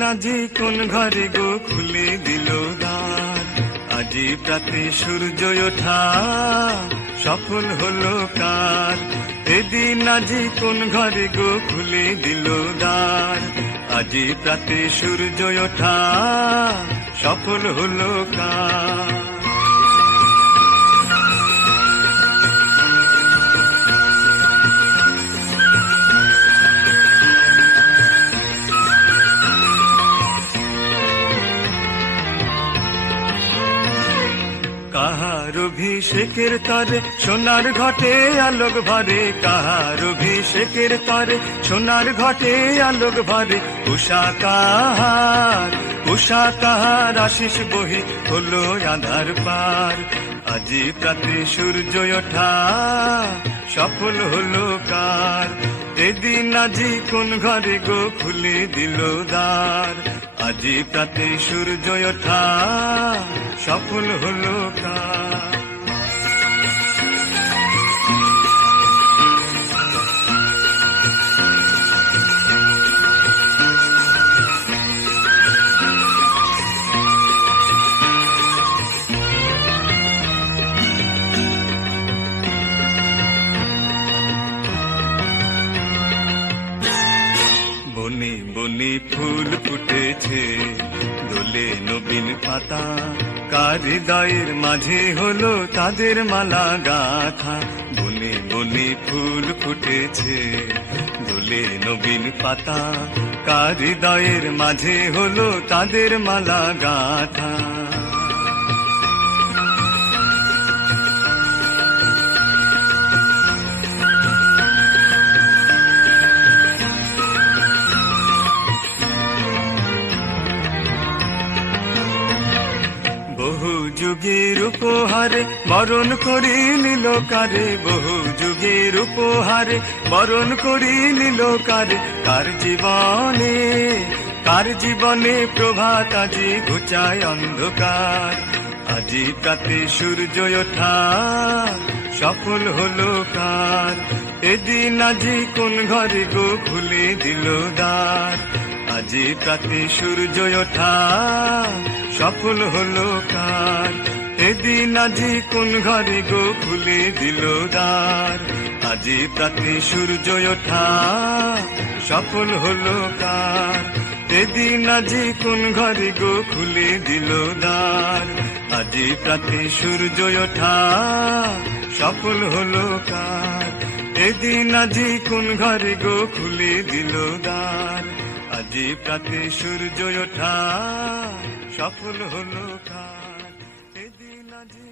আজি কোন ঘরে গো খুলে দিল দ্বার। আজি প্রাতে সূর্য ওঠা, সফল হলো কার। এদিন আজি কোন ঘরে গো খুলে দিল দ্বার। আজি প্রাতে সূর্য ওঠা, সফল হলো কার। কাহার অভিষেকের তরে, সোনার ঘটে আলোক ভরে। কাহার অভিষেকের তরে, সোনার ঘটে আলোক ভরে। উষা কাহার উষা কাহার আশিস বহি হলো আধার পার। আজি প্রাতে সূর্য ওঠা, সফল হলো কার। এদিন আজি কোন ঘরে গো খুলে দিল দ্বার। আজি প্রাতে সূর্য ওঠা সফল হলো কার বনে ফুল ফুটেছে। দোলে নবীন পাতা। কার হৃদয়ের মাঝে হলো তাদের মালা গাথা। বনে বনে ফুল ফুটেছে। দোলে নবীন পাতা। কার হৃদয়ের মাঝে হলো তাদের মালা গাথা। যুগের উপহারে বরণ করি নিল কারে বহু যুগের উপহারে বরণ করি নিল কারে কার জীবনে কার জীবনে প্রভাত আজি ঘুচায় অন্ধকার? আজি প্রাতে সূর্য ওঠা সফল হলো কার? এদিন আজি কোন ঘরে গো খুলে দিল দ্বার? আজি প্রাতে সূর্য ওঠা সফল হলো কার? এদিন আজি কোন ঘরে গো খুলে দিল দ্বার? আজি প্রাতে সূর্য ওঠা, সফল হলো কার? এদিন আজি কোন ঘরে গো খুলে দিল দ্বার? আজি প্রাতে সূর্য ওঠা, সফল হলো কার? এদিন আজি কোন ঘরে গো খুলে দিল দ্বার? আজি প্রাতে সূর্য ওঠা সফল হলো কার? এদিন আজি